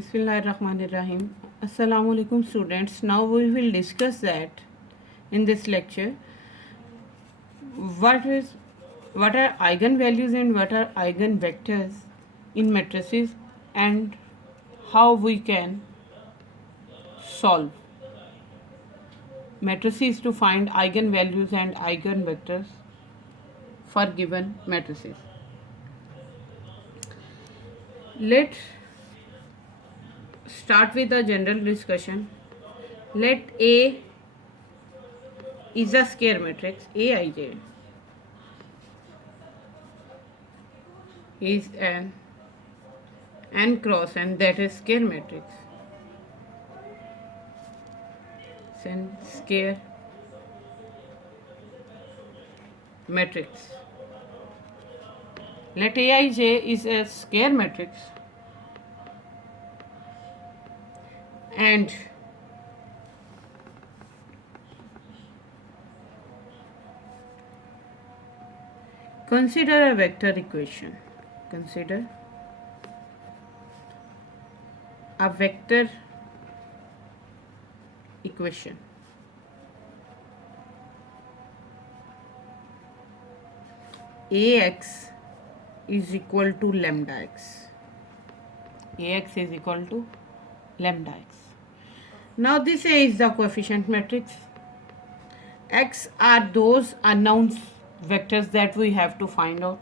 Bismillahirrahmanirrahim. Assalamu alaikum students. Now we will discuss that in this lecture what is what are eigenvalues and what are eigenvectors in matrices and how we can solve matrices to find eigenvalues and eigenvectors for given matrices. Let's start with a general discussion. Let A is a square matrix. Aij is an n cross n, that is square matrix. It's an square matrix. Let Aij is a square matrix and consider a vector equation. Consider a vector equation. Ax is equal to lambda x. Ax is equal to lambda x. Now this A is the coefficient matrix. X are those unknown vectors that we have to find out.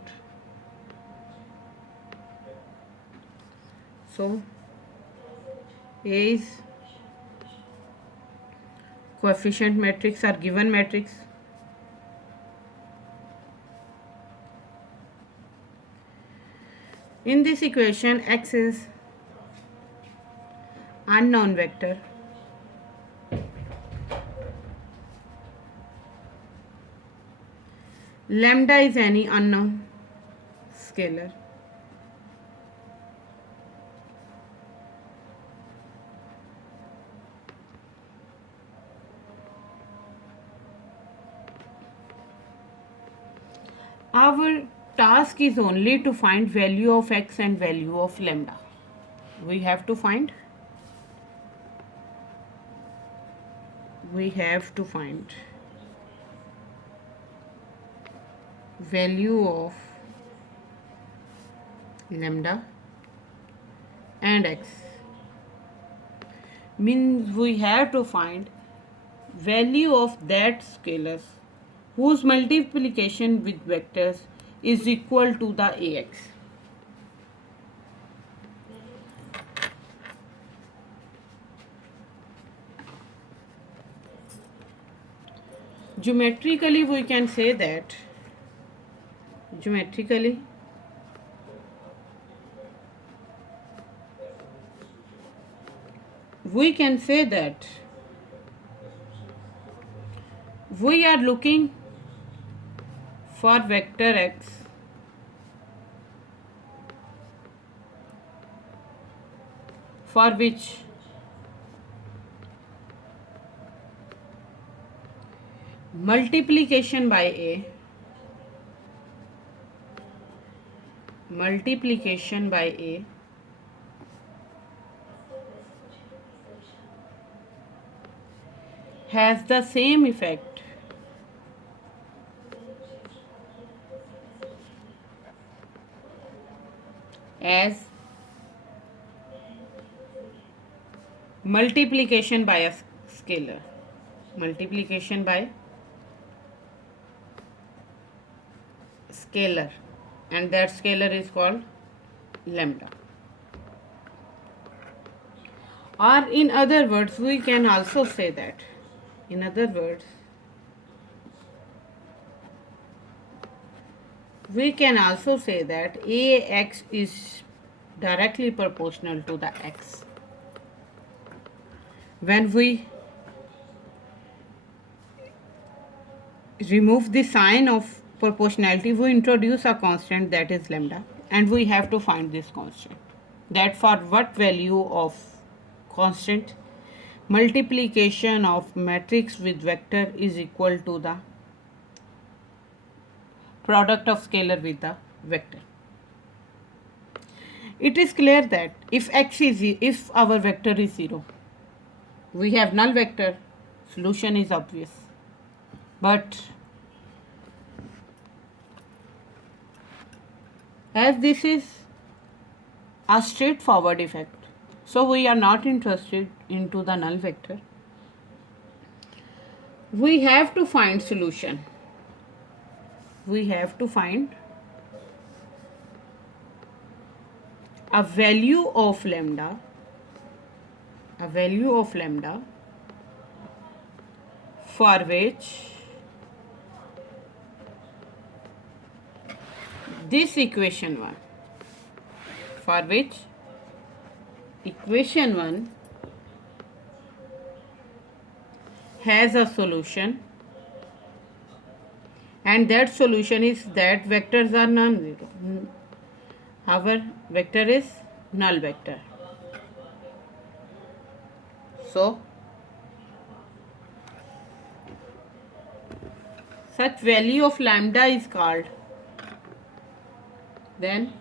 So A is coefficient matrix or given matrix. In this equation, X is unknown vector. Lambda is any unknown scalar. Our task is only to find value of x and value of lambda. We have to find value of lambda and x. Means we have to find value of that scalars whose multiplication with vectors is equal to the Ax. Geometrically we can say that we are looking for vector x for which multiplication by A has the same effect as multiplication by a scalar. Multiplication by scalar, and that scalar is called lambda. Or in other words, we can also say that Ax is directly proportional to the x. When we remove the sign of proportionality, we introduce a constant, that is lambda, and we have to find this constant. That for what value of constant, multiplication of matrix with vector is equal to the product of scalar with the vector. it is clear that if our vector is 0, we have null vector, solution is obvious. But as this is a straightforward effect, so we are not interested into the null vector. We have to find solution. We have to find a value of lambda, for which this equation 1, has a solution, and that solution is that vectors are non-zero. Our vector is null vector. So such value of lambda is called then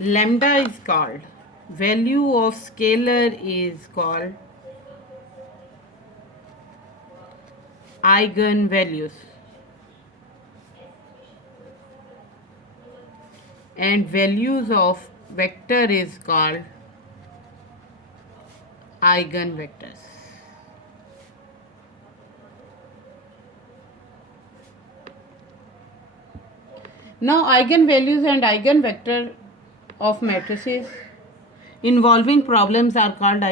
lambda is called, value of scalar is called eigenvalues, and values of vector is called eigenvectors. Now eigenvalues and eigenvector of matrices involving problems are called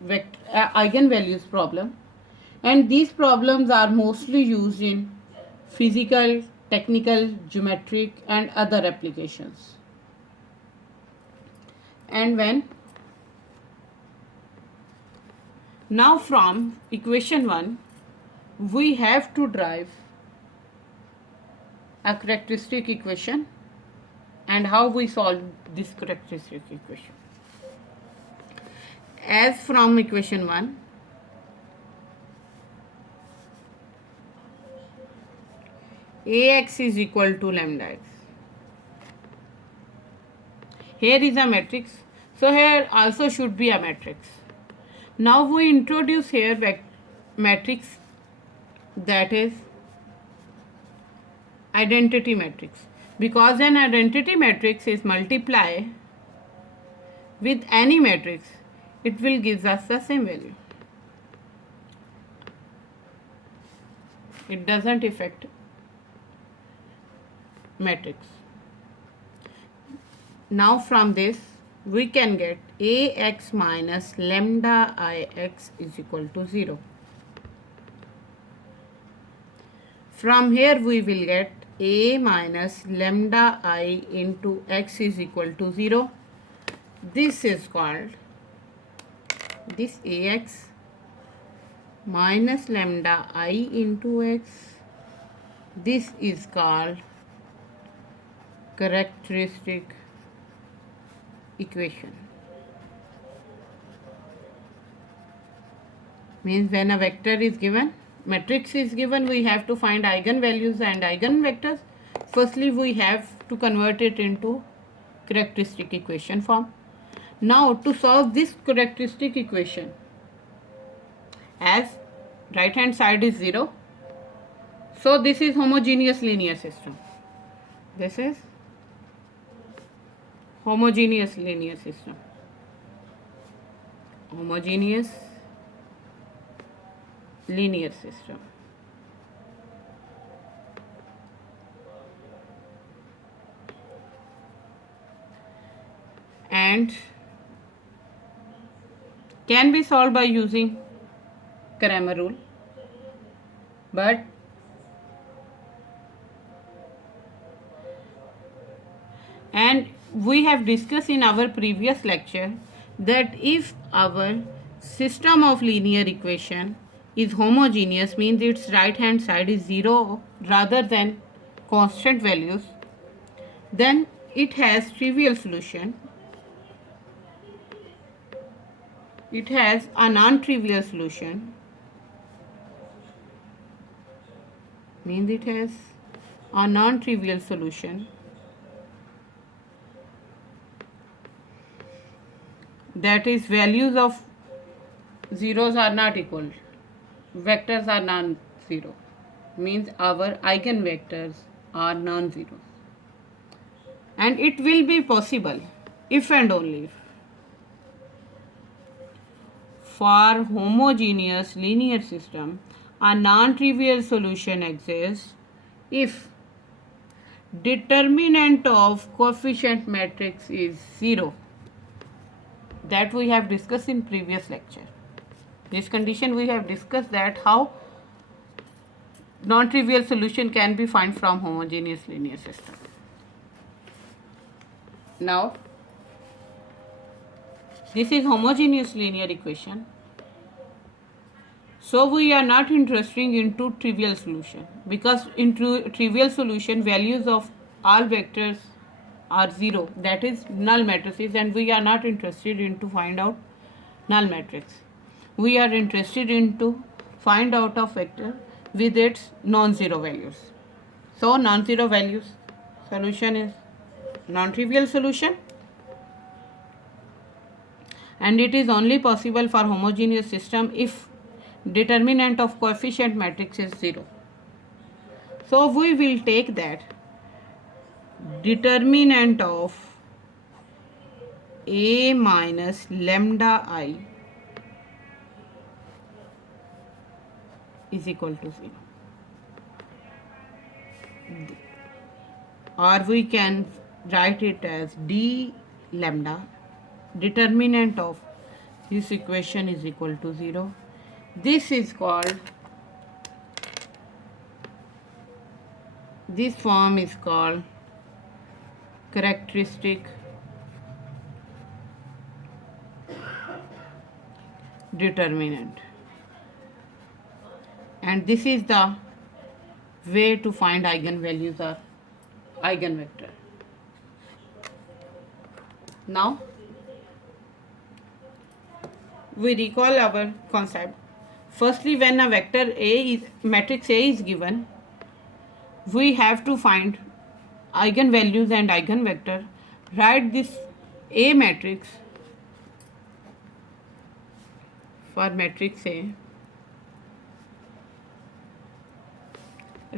eigenvalues problem, and these problems are mostly used in physical, technical, geometric and other applications. And now from equation 1 we have to derive a characteristic equation, and how we solve this characteristic equation. As from equation 1, Ax is equal to lambda x. Here is a matrix, so here also should be a matrix. Now we introduce here matrix, that is identity matrix, because an identity matrix is multiply with any matrix, it will give us the same value. It doesn't affect matrix. Now from this we can get Ax minus lambda Ix is equal to 0. From here we will get A minus lambda I into x is equal to 0. This is called, this Ax minus lambda I into x, this is called characteristic equation. Means when a vector is given, matrix is given, we have to find eigenvalues and eigenvectors. Firstly we have to convert it into characteristic equation form. Now to solve this characteristic equation, as right hand side is 0, so this is homogeneous linear system. This is homogeneous linear system. Homogeneous linear system. And can be solved by using Cramer rule, but and we have discussed in our previous lecture that if our system of linear equation is homogeneous, means its right hand side is 0 rather than constant values, then it has trivial solution, it has a non-trivial solution, means it has a non-trivial solution, that is values of zeros are not equal, vectors are non-zero, means our eigenvectors are non-zero. And it will be possible if and only if for homogeneous linear system a non-trivial solution exists if determinant of coefficient matrix is 0. That we have discussed in previous lecture. This condition we have discussed, that how non-trivial solution can be found from homogeneous linear system. Now this is homogeneous linear equation. So we are not interested into trivial solution, because in trivial solution values of all vectors are 0, that is null matrices, and we are not interested in to find out null matrix. We are interested in to find out of vector with its non-zero values. So non-zero values solution is non-trivial solution, and it is only possible for homogeneous system if determinant of coefficient matrix is 0. So we will take that determinant of A minus lambda I is equal to 0. Or we can write it as d lambda. Determinant of this equation is equal to 0. This is called, this form is called characteristic determinant, and this is the way to find eigenvalues or eigenvector. Now we recall our concept. Firstly, when a vector A is matrix A is given, we have to find eigenvalues and eigenvector. Write this A matrix for matrix A.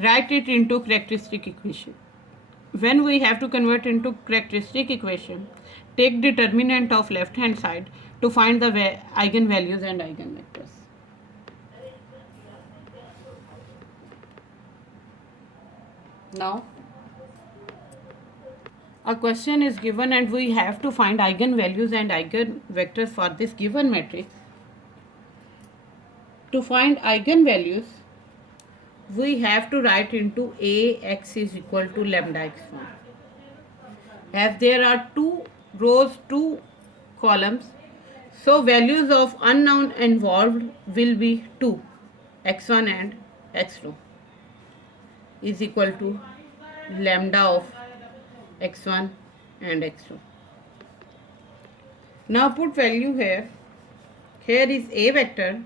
Write it into characteristic equation. When we have to convert into characteristic equation, take determinant of left hand side to find the eigenvalues and eigenvectors. Now a question is given and we have to find eigenvalues and eigenvectors for this given matrix. To find eigenvalues, we have to write into Ax is equal to lambda x1. As there are 2 rows, 2 columns, so values of unknown involved will be 2, x1 and x2 is equal to lambda of x1 and x2. Now put value here. Here is A vector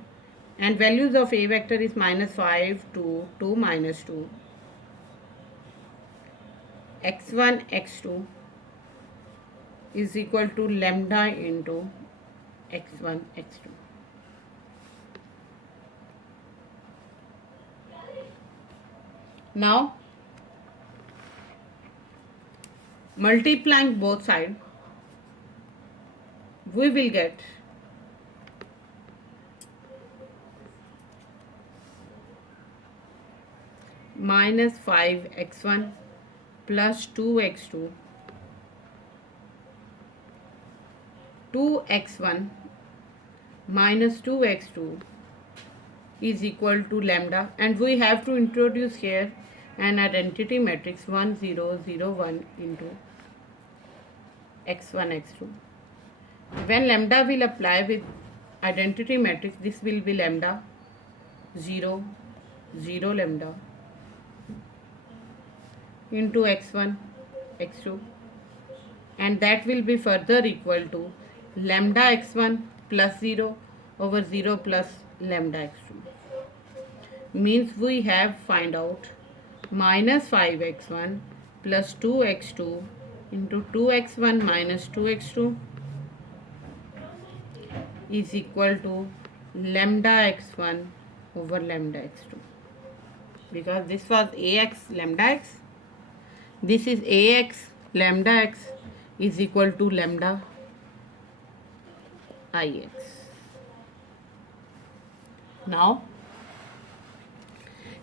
and values of A vector is -5, 2, 2, -2, x1, x2 is equal to lambda into x1, x2. Now multiplying both sides, we will get -5x1 plus 2x2, 2x1 minus 2x2 is equal to lambda, and we have to introduce here an identity matrix 1 0 0 1 into x1 x2. When lambda will apply with identity matrix, this will be lambda 0 0 lambda into x1 x2 and that will be further equal to lambda x1 plus 0 over 0 plus lambda x2. Means we have find out minus 5x1 plus 2x2 into 2x1 minus 2x2 is equal to lambda x1 over lambda x2, because this was ax lambda x, this is ax lambda x is equal to lambda ix. Now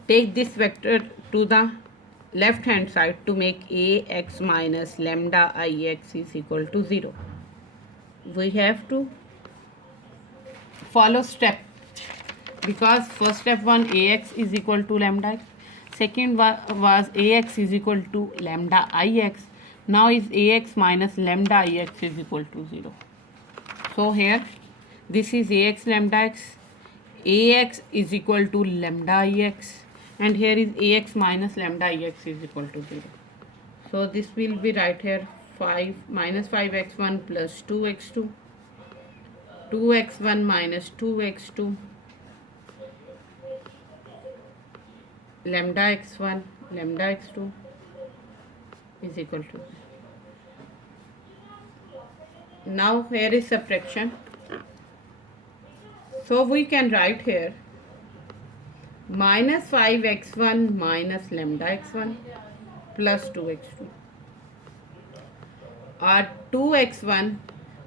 take this vector to the left hand side to make ax minus lambda ix is equal to 0. We have to follow step, because first step one ax is equal to lambda x, second was ax is equal to lambda ix, now is ax minus lambda ix is equal to 0. So here this is ax lambda x, ax is equal to lambda ix, and here is ax minus lambda ix is equal to 0. So this will be right here 5 minus 5x1 plus 2x2, 2x1 minus 2x2, lambda x1 lambda x2 is equal to. Now here is subtraction. So we can write here minus 5x1 minus lambda x1 plus 2x2, or 2x1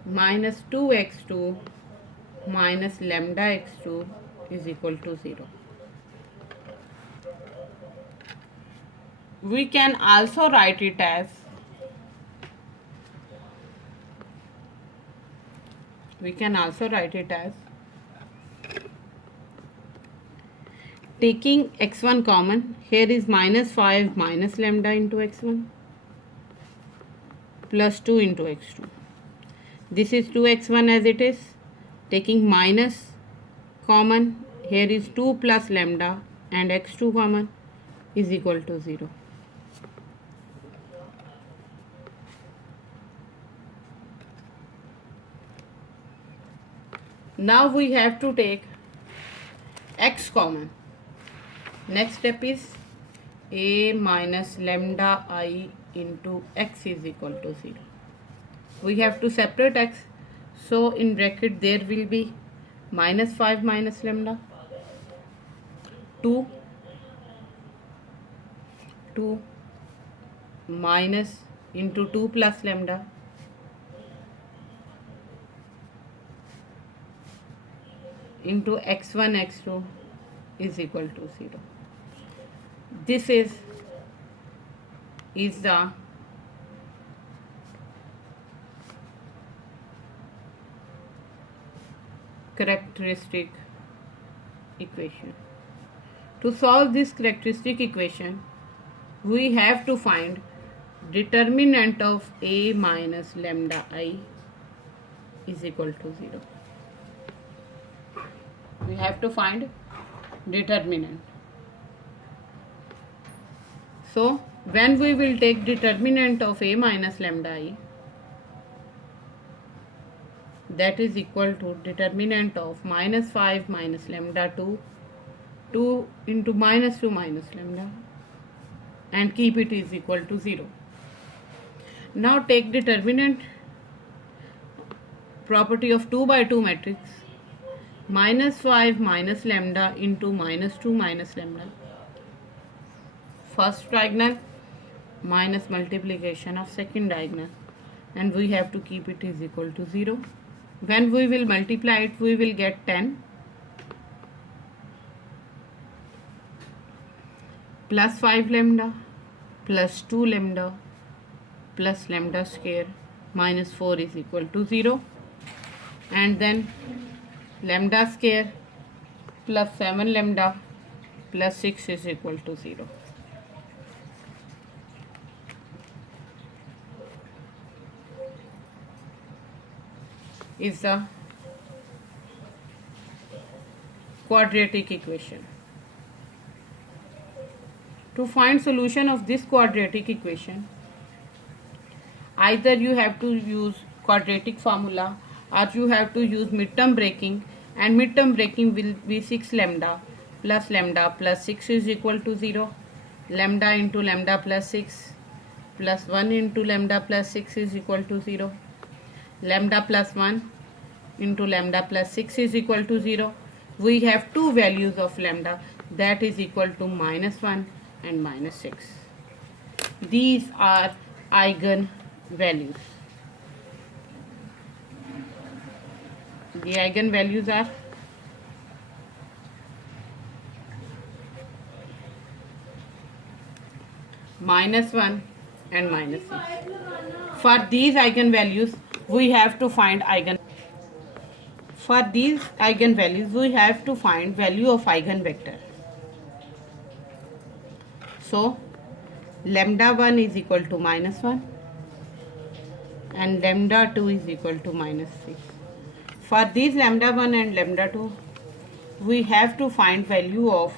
minus 2x2 minus lambda x2 is equal to 0. We can also write it as taking x1 common, here is minus 5 minus lambda into x1 plus 2 into x2. This is 2x1 as it is, taking minus common, here is 2 plus lambda and x2 common is equal to 0. Now we have to take x common. Next step is a minus lambda I into x is equal to 0. We have to separate x, so in bracket there will be minus 5 minus lambda, 2 minus into 2 plus lambda into x1 x2 is equal to 0. This is the characteristic equation. To solve this characteristic equation, we have to find determinant of a minus lambda I is equal to 0. We have to find determinant. So when we will take determinant of a minus lambda I, that is equal to determinant of minus 5 minus lambda 2 into minus 2 minus lambda, and keep it is equal to 0. Now take determinant property of 2 by 2 matrix, minus 5 minus lambda into minus 2 minus lambda, first diagonal minus multiplication of second diagonal, and we have to keep it is equal to 0. When we will multiply it, we will get 10 plus 5 lambda plus 2 lambda plus lambda square minus 4 is equal to 0, and then lambda square plus 7 lambda plus 6 is equal to 0. Is the quadratic equation. To find solution of this quadratic equation, either you have to use quadratic formula or you have to use midterm breaking, and midterm breaking will be 6 lambda plus 6 is equal to 0. Lambda into lambda plus 6 plus 1 into lambda plus 6 is equal to 0. Lambda plus 1 into lambda plus 6 is equal to 0. We have two values of lambda, that is equal to minus 1 and minus 6. These are eigen values. The eigen values are minus 1 and minus 6. For these eigenvalues, we have to find value of eigenvector. So, lambda 1 is equal to minus 1 and lambda 2 is equal to minus 6. For these lambda 1 and lambda 2, we have to find value of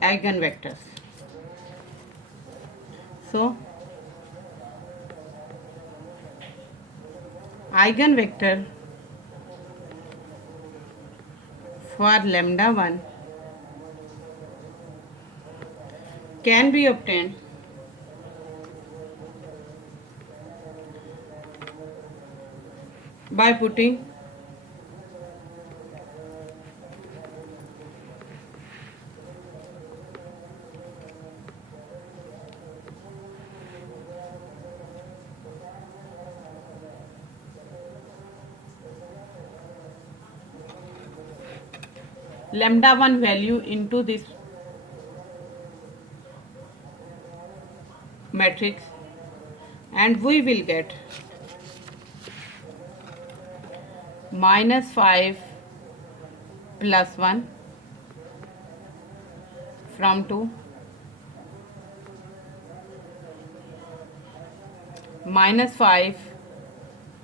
eigenvectors. So, eigenvector for lambda 1 can be obtained by putting lambda 1 value into this matrix, and we will get minus 5 plus 1 from 2, minus 5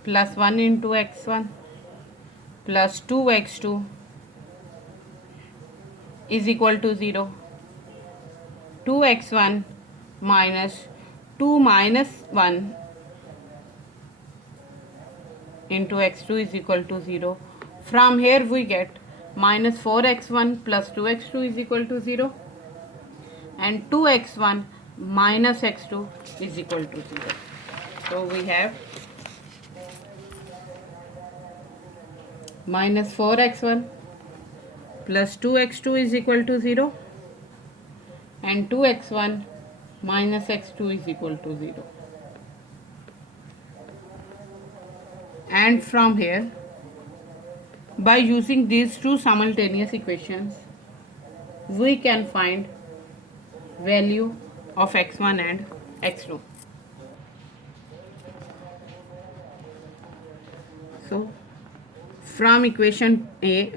plus 1 into x1 plus 2x2 is equal to 0. 2x1 minus 2 minus 1 into x2 is equal to 0. From here we get minus 4x1 plus 2x2 is equal to 0, and 2x1 minus x2 is equal to 0. So we have minus 4x1 plus 2x2 is equal to 0 and 2x1 minus x2 is equal to 0. And from here, by using these two simultaneous equations, we can find value of x1 and x2. So, from equation B,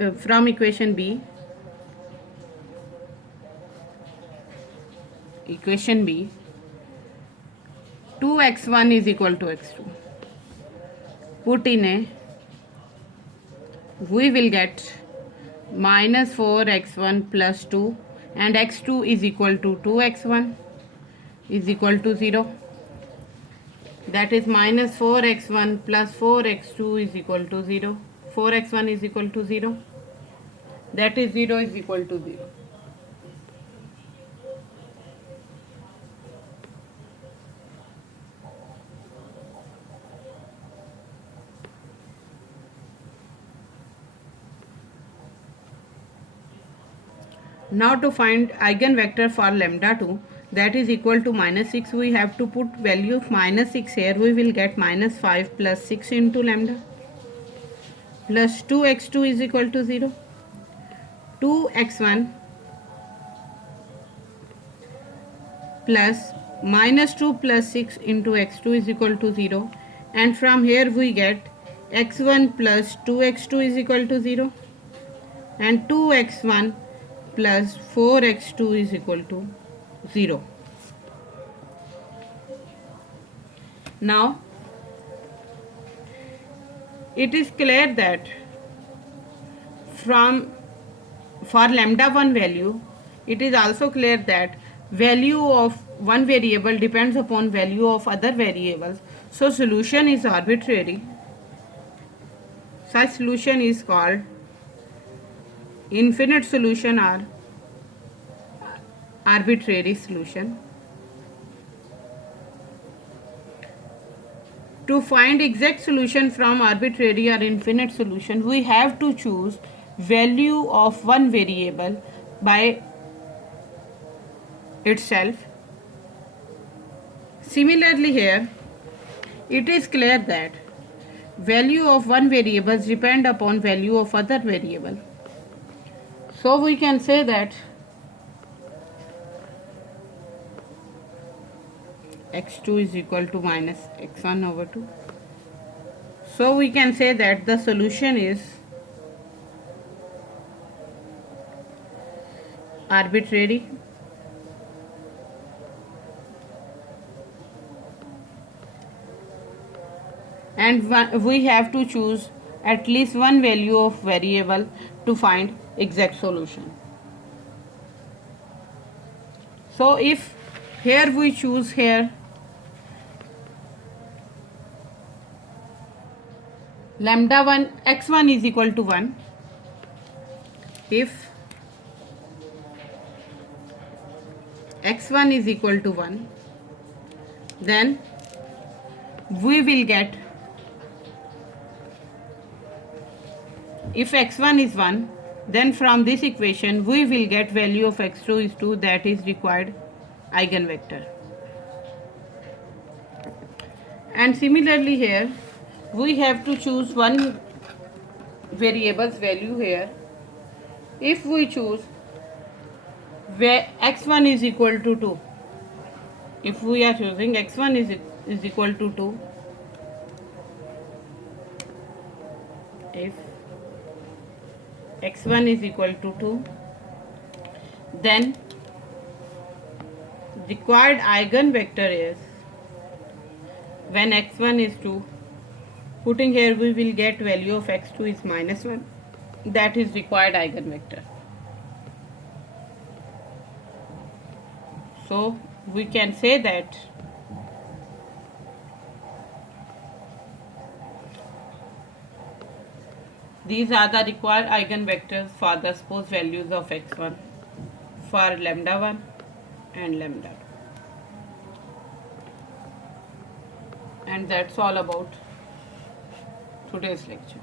2x1 is equal to x2. Put in A, we will get minus 4x1 plus 2 and x2 is equal to 2x1 is equal to 0. That is minus 4x1 plus 4x2 is equal to 0. 4x1 is equal to 0. That is 0 is equal to 0. Now to find eigenvector for lambda 2, that is equal to minus 6, we have to put value of minus 6 here. We will get minus 5 plus 6 into lambda plus 2x2 is equal to 0. 2x1 plus minus 2 plus 6 into x2 is equal to 0, and from here we get x1 plus 2x2 is equal to 0 and 2x1 plus 4x2 is equal to 0. Now it is clear that for lambda 1 value, it is also clear that value of one variable depends upon value of other variables, so solution is arbitrary. Such solution is called infinite solution or arbitrary solution. To find exact solution from arbitrary or infinite solution, we have to choose value of one variable by itself. Similarly here, it is clear that value of one variable depend upon value of other variable. So we can say that x2 is equal to minus x1 over 2. So we can say that the solution is arbitrary and we have to choose at least one value of variable to find exact solution. So if here we choose here lambda 1 x1 is equal to 1, if x1 is equal to 1, then we will get, if x1 is 1, then from this equation we will get value of x2 is 2, that is required eigenvector. And similarly here we have to choose one variable's value here. If we choose where x1 is equal to 2, if we are choosing x1 is equal to 2, if x1 is equal to 2, then required eigenvector is, when x1 is 2, putting here we will get value of x2 is minus 1, that is required eigenvector. So we can say that these are the required eigenvectors for the supposed values of x1 for lambda 1 and lambda 2. And that's all about today's lecture.